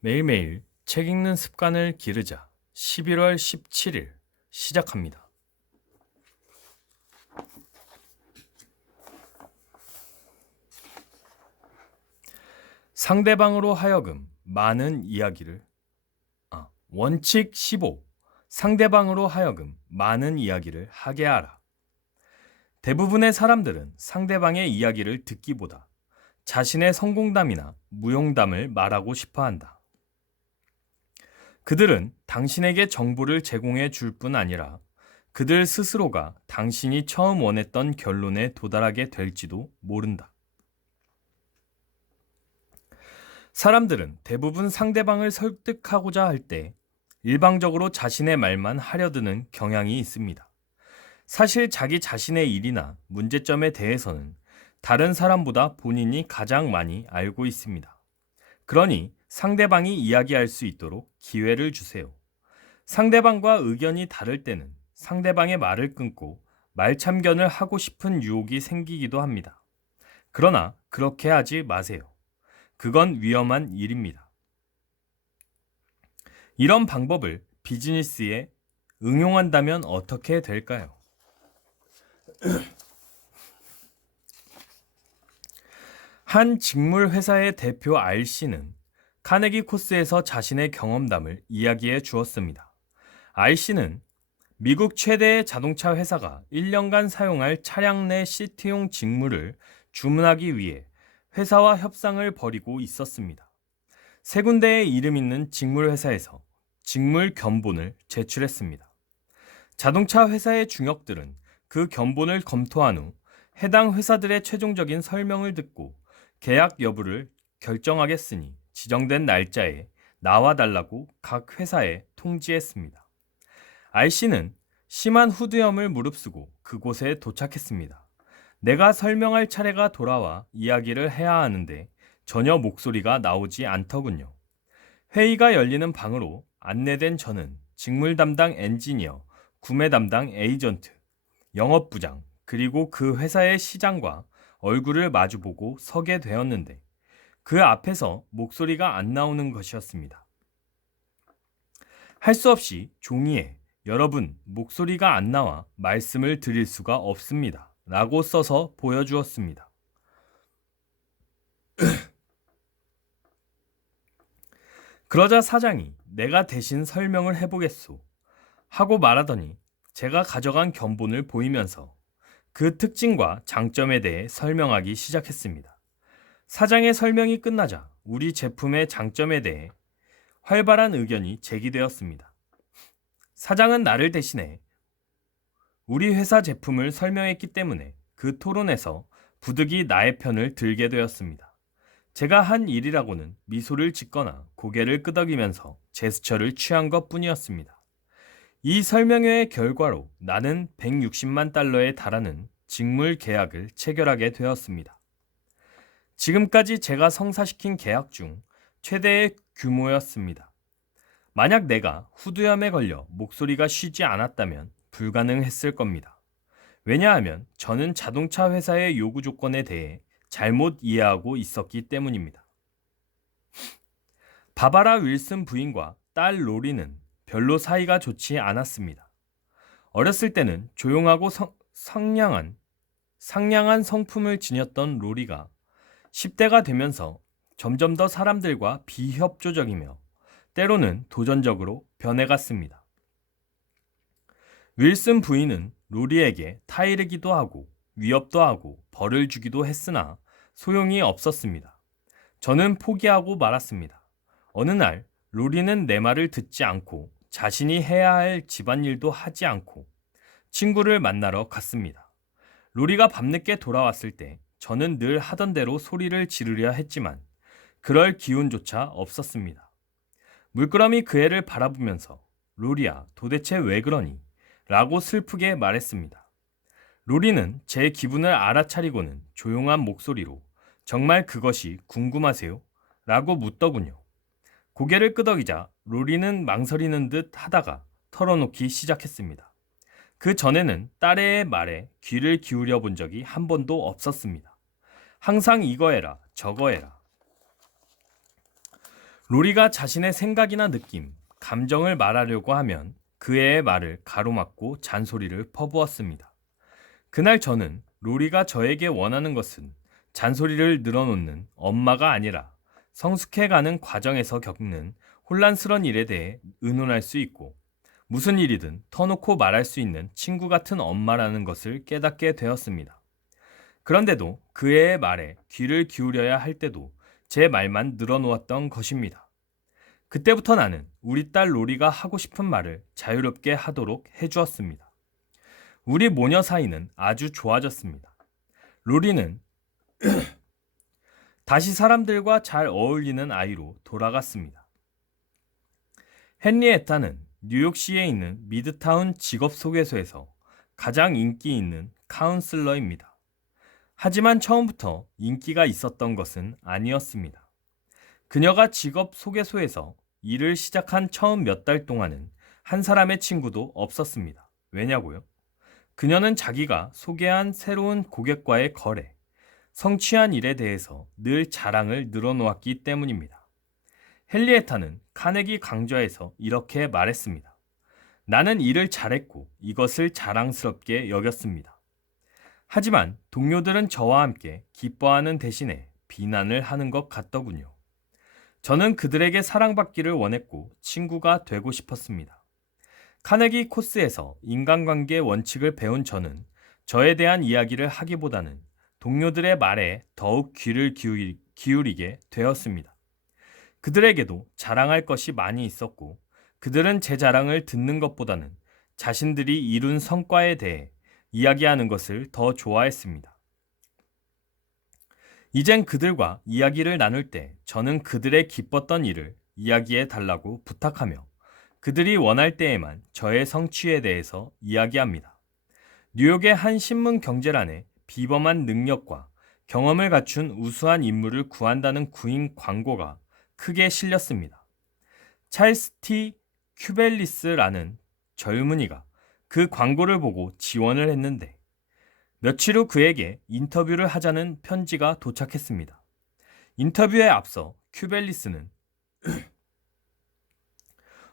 매일매일 책 읽는 습관을 기르자. 11월 17일 시작합니다. 상대방으로 하여금 많은 이야기를 원칙 15. 상대방으로 하여금 많은 이야기를 하게 하라. 대부분의 사람들은 상대방의 이야기를 듣기보다 자신의 성공담이나 무용담을 말하고 싶어 한다. 그들은 당신에게 정보를 제공해 줄 뿐 아니라 그들 스스로가 당신이 처음 원했던 결론에 도달하게 될지도 모른다. 사람들은 대부분 상대방을 설득하고자 할 때 일방적으로 자신의 말만 하려드는 경향이 있습니다. 사실 자기 자신의 일이나 문제점에 대해서는 다른 사람보다 본인이 가장 많이 알고 있습니다. 그러니 상대방이 이야기할 수 있도록 기회를 주세요. 상대방과 의견이 다를 때는 상대방의 말을 끊고 말참견을 하고 싶은 유혹이 생기기도 합니다. 그러나 그렇게 하지 마세요. 그건 위험한 일입니다. 이런 방법을 비즈니스에 응용한다면 어떻게 될까요? 한 직물 회사의 대표 R씨는 카네기 코스에서 자신의 경험담을 이야기해 주었습니다. R씨는 미국 최대의 자동차 회사가 1년간 사용할 차량 내 시트용 직물을 주문하기 위해 회사와 협상을 벌이고 있었습니다. 세 군데의 이름 있는 직물 회사에서 직물 견본을 제출했습니다. 자동차 회사의 중역들은 그 견본을 검토한 후 해당 회사들의 최종적인 설명을 듣고 계약 여부를 결정하겠으니 지정된 날짜에 나와달라고 각 회사에 통지했습니다. R씨는 심한 후두염을 무릅쓰고 그곳에 도착했습니다. 내가 설명할 차례가 돌아와 이야기를 해야 하는데 전혀 목소리가 나오지 않더군요. 회의가 열리는 방으로 안내된 저는 직물 담당 엔지니어, 구매 담당 에이전트, 영업부장, 그리고 그 회사의 시장과 얼굴을 마주보고 서게 되었는데 그 앞에서 목소리가 안 나오는 것이었습니다. 할 수 없이 종이에 여러분, 목소리가 안 나와 말씀을 드릴 수가 없습니다. 라고 써서 보여주었습니다. 그러자 사장이 내가 대신 설명을 해보겠소 하고 말하더니 제가 가져간 견본을 보이면서 그 특징과 장점에 대해 설명하기 시작했습니다. 사장의 설명이 끝나자 우리 제품의 장점에 대해 활발한 의견이 제기되었습니다. 사장은 나를 대신해 우리 회사 제품을 설명했기 때문에 그 토론에서 부득이 나의 편을 들게 되었습니다. 제가 한 일이라고는 미소를 짓거나 고개를 끄덕이면서 제스처를 취한 것 뿐이었습니다. 이 설명회의 결과로 나는 160만 달러에 달하는 직물 계약을 체결하게 되었습니다. 지금까지 제가 성사시킨 계약 중 최대의 규모였습니다. 만약 내가 후두염에 걸려 목소리가 쉬지 않았다면 불가능했을 겁니다. 왜냐하면 저는 자동차 회사의 요구 조건에 대해 잘못 이해하고 있었기 때문입니다. 바바라 윌슨 부인과 딸 로리는 별로 사이가 좋지 않았습니다. 어렸을 때는 조용하고 상냥한 성품을 지녔던 로리가 10대가 되면서 점점 더 사람들과 비협조적이며 때로는 도전적으로 변해갔습니다. 윌슨 부인은 로리에게 타이르기도 하고 위협도 하고 벌을 주기도 했으나 소용이 없었습니다. 저는 포기하고 말았습니다. 어느 날 로리는 내 말을 듣지 않고 자신이 해야 할 집안일도 하지 않고 친구를 만나러 갔습니다. 로리가 밤늦게 돌아왔을 때 저는 늘 하던 대로 소리를 지르려 했지만 그럴 기운조차 없었습니다. 물끄러미 그 애를 바라보면서 로리야, 도대체 왜 그러니? 라고 슬프게 말했습니다. 로리는 제 기분을 알아차리고는 조용한 목소리로 정말 그것이 궁금하세요? 라고 묻더군요. 고개를 끄덕이자 로리는 망설이는 듯 하다가 털어놓기 시작했습니다. 그 전에는 딸의 말에 귀를 기울여 본 적이 한 번도 없었습니다. 항상 이거 해라, 저거 해라. 로리가 자신의 생각이나 느낌, 감정을 말하려고 하면 그 애의 말을 가로막고 잔소리를 퍼부었습니다. 그날 저는 로리가 저에게 원하는 것은 잔소리를 늘어놓는 엄마가 아니라 성숙해가는 과정에서 겪는 혼란스러운 일에 대해 의논할 수 있고 무슨 일이든 터놓고 말할 수 있는 친구 같은 엄마라는 것을 깨닫게 되었습니다. 그런데도 그 애의 말에 귀를 기울여야 할 때도 제 말만 늘어놓았던 것입니다. 그때부터 나는 우리 딸 로리가 하고 싶은 말을 자유롭게 하도록 해주었습니다. 우리 모녀 사이는 아주 좋아졌습니다. 로리는 다시 사람들과 잘 어울리는 아이로 돌아갔습니다. 헨리에타는 뉴욕시에 있는 미드타운 직업소개소에서 가장 인기 있는 카운슬러입니다. 하지만 처음부터 인기가 있었던 것은 아니었습니다. 그녀가 직업소개소에서 일을 시작한 처음 몇 달 동안은 한 사람의 친구도 없었습니다. 왜냐고요? 그녀는 자기가 소개한 새로운 고객과의 거래, 성취한 일에 대해서 늘 자랑을 늘어놓았기 때문입니다. 헨리에타는 카네기 강좌에서 이렇게 말했습니다. 나는 일을 잘했고 이것을 자랑스럽게 여겼습니다. 하지만 동료들은 저와 함께 기뻐하는 대신에 비난을 하는 것 같더군요. 저는 그들에게 사랑받기를 원했고 친구가 되고 싶었습니다. 카네기 코스에서 인간관계 원칙을 배운 저는 저에 대한 이야기를 하기보다는 동료들의 말에 더욱 귀를 기울이게 되었습니다. 그들에게도 자랑할 것이 많이 있었고 그들은 제 자랑을 듣는 것보다는 자신들이 이룬 성과에 대해 이야기하는 것을 더 좋아했습니다. 이젠 그들과 이야기를 나눌 때 저는 그들의 기뻤던 일을 이야기해 달라고 부탁하며 그들이 원할 때에만 저의 성취에 대해서 이야기합니다. 뉴욕의 한 신문 경제란에 비범한 능력과 경험을 갖춘 우수한 인물을 구한다는 구인 광고가 크게 실렸습니다. 찰스 T. 큐벨리스라는 젊은이가 그 광고를 보고 지원을 했는데 며칠 후 그에게 인터뷰를 하자는 편지가 도착했습니다. 인터뷰에 앞서 큐벨리스는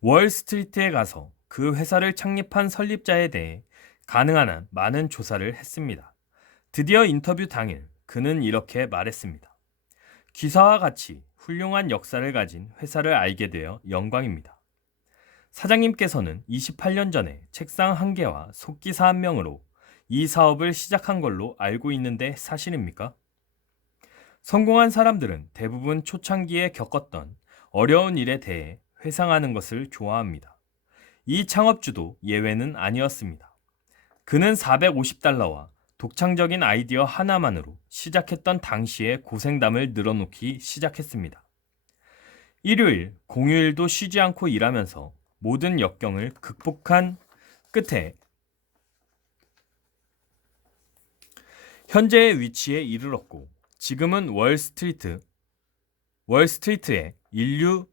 월스트리트에 가서 그 회사를 창립한 설립자에 대해 가능한 한 많은 조사를 했습니다. 드디어 인터뷰 당일 그는 이렇게 말했습니다. 기사와 같이 훌륭한 역사를 가진 회사를 알게 되어 영광입니다. 사장님께서는 28년 전에 책상 한 개와 속기사 한 명으로 이 사업을 시작한 걸로 알고 있는데 사실입니까? 성공한 사람들은 대부분 초창기에 겪었던 어려운 일에 대해 회상하는 것을 좋아합니다. 이 창업주도 예외는 아니었습니다. 그는 $450와 독창적인 아이디어 하나만으로 시작했던 당시의 고생담을 늘어놓기 시작했습니다. 일요일, 공휴일도 쉬지 않고 일하면서 모든 역경을 극복한 끝에 현재의 위치에 이르렀고 지금은 월스트리트에 인류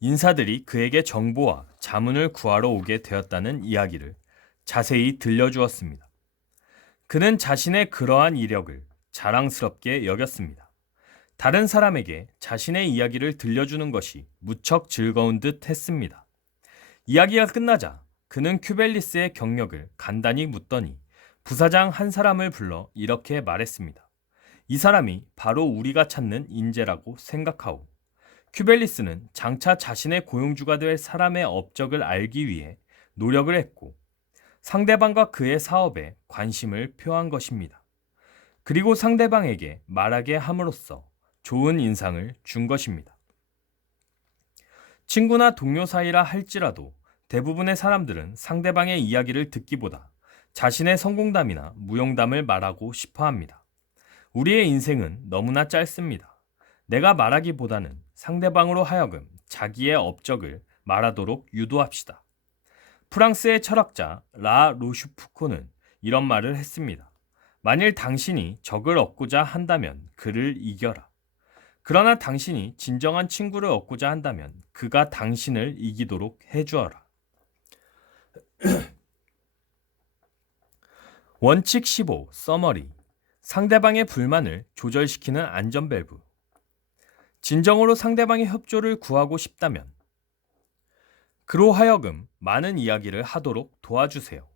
인사들이 그에게 정보와 자문을 구하러 오게 되었다는 이야기를 자세히 들려주었습니다. 그는 자신의 그러한 이력을 자랑스럽게 여겼습니다. 다른 사람에게 자신의 이야기를 들려주는 것이 무척 즐거운 듯 했습니다. 이야기가 끝나자 그는 큐벨리스의 경력을 간단히 묻더니 부사장 한 사람을 불러 이렇게 말했습니다. 이 사람이 바로 우리가 찾는 인재라고 생각하오. 큐벨리스는 장차 자신의 고용주가 될 사람의 업적을 알기 위해 노력을 했고 상대방과 그의 사업에 관심을 표한 것입니다. 그리고 상대방에게 말하게 함으로써 좋은 인상을 준 것입니다. 친구나 동료 사이라 할지라도 대부분의 사람들은 상대방의 이야기를 듣기보다 자신의 성공담이나 무용담을 말하고 싶어 합니다. 우리의 인생은 너무나 짧습니다. 내가 말하기보다는 상대방으로 하여금 자기의 업적을 말하도록 유도합시다. 프랑스의 철학자 라 로슈푸코는 이런 말을 했습니다. 만일 당신이 적을 얻고자 한다면 그를 이겨라. 그러나 당신이 진정한 친구를 얻고자 한다면 그가 당신을 이기도록 해주어라. 원칙 15 서머리 상대방의 불만을 조절시키는 안전밸브 진정으로 상대방의 협조를 구하고 싶다면 그로 하여금 많은 이야기를 하도록 도와주세요.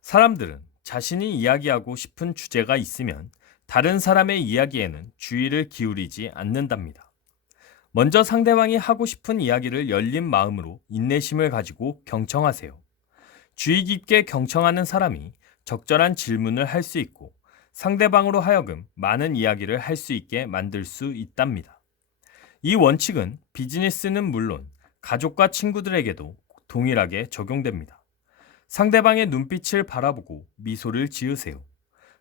사람들은 자신이 이야기하고 싶은 주제가 있으면 다른 사람의 이야기에는 주의를 기울이지 않는답니다. 먼저 상대방이 하고 싶은 이야기를 열린 마음으로 인내심을 가지고 경청하세요. 주의 깊게 경청하는 사람이 적절한 질문을 할 수 있고 상대방으로 하여금 많은 이야기를 할 수 있게 만들 수 있답니다. 이 원칙은 비즈니스는 물론 가족과 친구들에게도 동일하게 적용됩니다. 상대방의 눈빛을 바라보고 미소를 지으세요.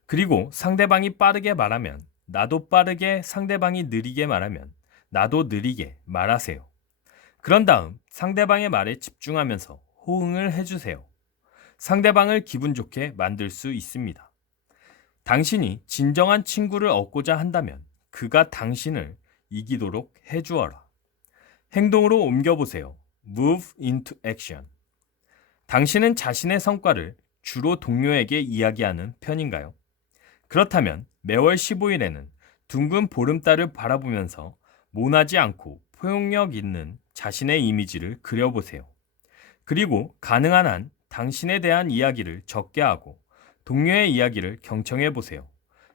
그리고 상대방이 빠르게 말하면 나도 빠르게, 상대방이 느리게 말하면 나도 느리게 말하세요. 그런 다음 상대방의 말에 집중하면서 호응을 해주세요. 상대방을 기분 좋게 만들 수 있습니다. 당신이 진정한 친구를 얻고자 한다면 그가 당신을 이기도록 해주어라. 행동으로 옮겨보세요. Move into action. 당신은 자신의 성과를 주로 동료에게 이야기하는 편인가요? 그렇다면 매월 15일에는 둥근 보름달을 바라보면서 모나지 않고 포용력 있는 자신의 이미지를 그려보세요. 그리고 가능한 한 당신에 대한 이야기를 적게 하고 동료의 이야기를 경청해 보세요.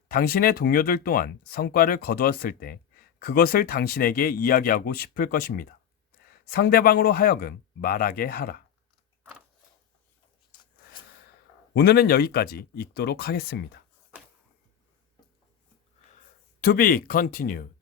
당신의 동료들 또한 성과를 거두었을 때 그것을 당신에게 이야기하고 싶을 것입니다. 상대방으로 하여금 말하게 하라. 오늘은 여기까지 읽도록 하겠습니다. To be continued.